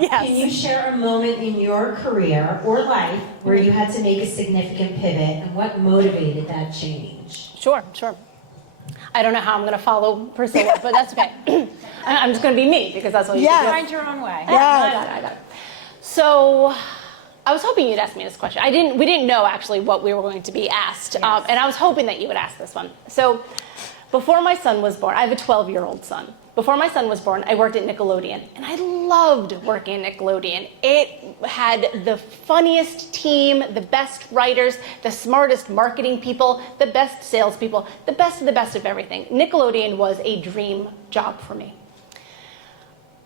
Yes. Can you share a moment in your career or life where you had to make a significant pivot and what motivated that change? Sure. I don't know how I'm going to follow Priscilla, but that's okay. I'm just going to be me because that's what you do. Find your own way. I got it. So I was hoping you'd ask me this question. We didn't know actually what we were going to be asked, and I was hoping that you would ask this one. So before my son was born, I have a 12-year-old son. Before my son was born, I worked at Nickelodeon, and I loved working at Nickelodeon. It had the funniest team, the best writers, the smartest marketing people, the best salespeople, the best of everything. Nickelodeon was a dream job for me.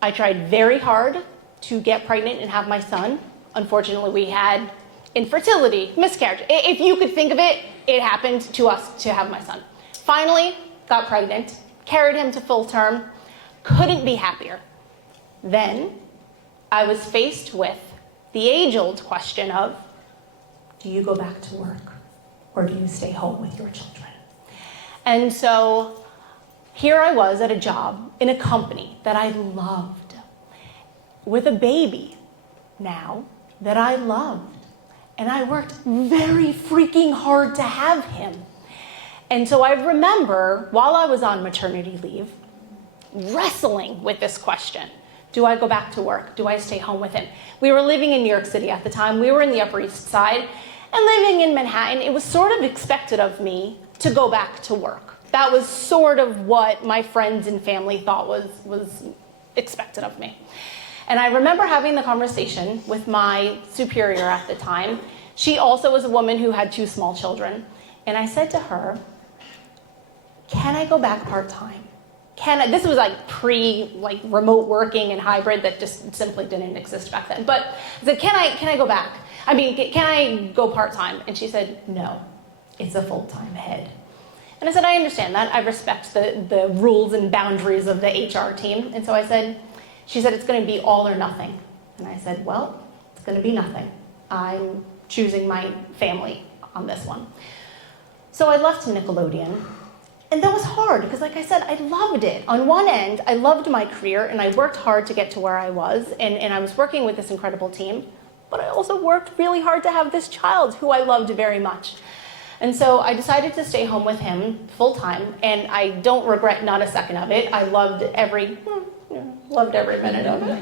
I tried very hard to get pregnant and have my son. Unfortunately, we had infertility, miscarriage. If you could think of it, it happened to us to have my son. Finally, got pregnant, carried him to full term, couldn't be happier. Then I was faced with the age-old question of, do you go back to work or do you stay home with your children? And so here I was at a job in a company that I loved, with a baby now that I loved. And I worked very freaking hard to have him. And so I remember, while I was on maternity leave, wrestling with this question. Do I go back to work? Do I stay home with him? We were living in New York City at the time. We were in the Upper East Side. And living in Manhattan, it was sort of expected of me to go back to work. That was sort of what my friends and family thought was expected of me. And I remember having the conversation with my superior at the time. She also was a woman who had 2 small children. And I said to her, can I go back part-time? This was like remote working and hybrid that just simply didn't exist back then. But I said, can I go back? I mean, can I go part-time? And she said, no, it's a full-time head. And I said, I understand that. I respect the rules and boundaries of the HR team. And so she said, it's going to be all or nothing. And I said, well, it's going to be nothing. I'm choosing my family on this one. So I left Nickelodeon. And that was hard because, like I said, I loved it. On one end, I loved my career and I worked hard to get to where I was, and I was working with this incredible team, but I also worked really hard to have this child who I loved very much. And so I decided to stay home with him full time, and I don't regret not a second of it. I loved every minute of it.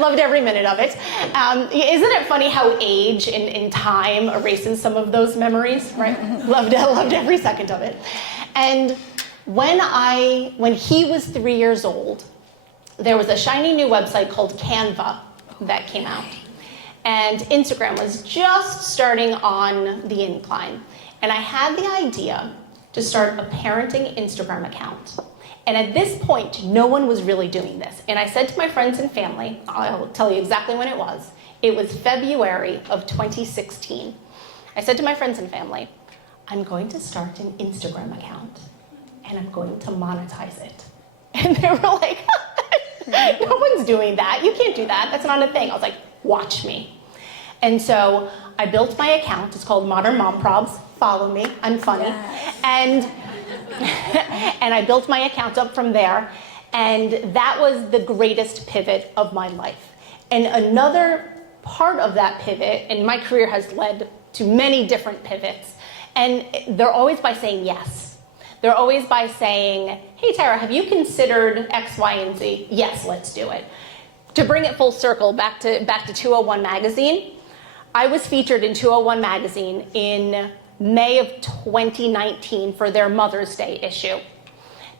Loved every minute of it. Isn't it funny how age and time erases some of those memories, right? Loved every second of it. And when he was 3 years old, there was a shiny new website called Canva that came out. And Instagram was just starting on the incline. And I had the idea to start a parenting Instagram account. And at this point, no one was really doing this. And I said to my friends and family, I'll tell you exactly when it was. It was February of 2016. I said to my friends and family, I'm going to start an Instagram account and I'm going to monetize it. And they were like, no one's doing that. You can't do that. That's not a thing. I was like, watch me. And so I built my account. It's called Modern Mom Probs. Follow me. I'm funny. Yes. And I built my account up from there, and that was the greatest pivot of my life. And another part of that pivot, and my career has led to many different pivots, and they're always by saying yes. They're always by saying, hey Tara, have you considered X, Y, and Z? Yes, let's do it. To bring it full circle back to 201 Magazine, I was featured in 201 Magazine in May of 2019 for their Mother's Day issue.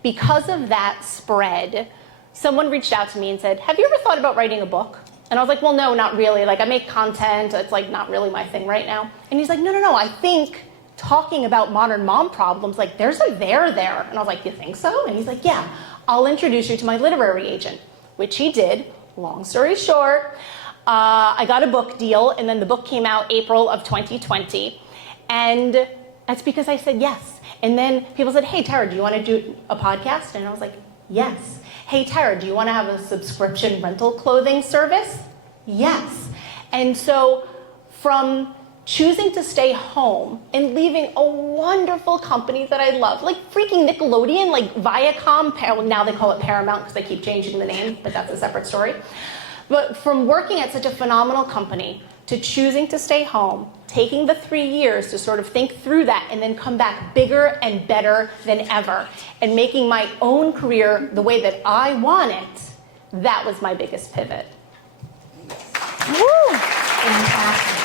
Because of that spread, someone reached out to me and said, have you ever thought about writing a book? And I was like, well, no, not really. Like, I make content. It's like not really my thing right now. And he's like, no, I think talking about modern mom problems, like there's a there. And I was like, you think so? And he's like, yeah, I'll introduce you to my literary agent, which he did. Long story short, I got a book deal, and then the book came out April of 2020. And that's because I said yes. And then people said, hey, Tara, do you want to do a podcast? And I was like, yes. Hey, Tara, do you want to have a subscription rental clothing service? Yes. And so from choosing to stay home and leaving a wonderful company that I love, like freaking Nickelodeon, like Viacom, well, now they call it Paramount because they keep changing the name, but that's a separate story. But from working at such a phenomenal company to choosing to stay home, taking the 3 years to sort of think through that and then come back bigger and better than ever and making my own career the way that I want it, that was my biggest pivot. Woo! Fantastic.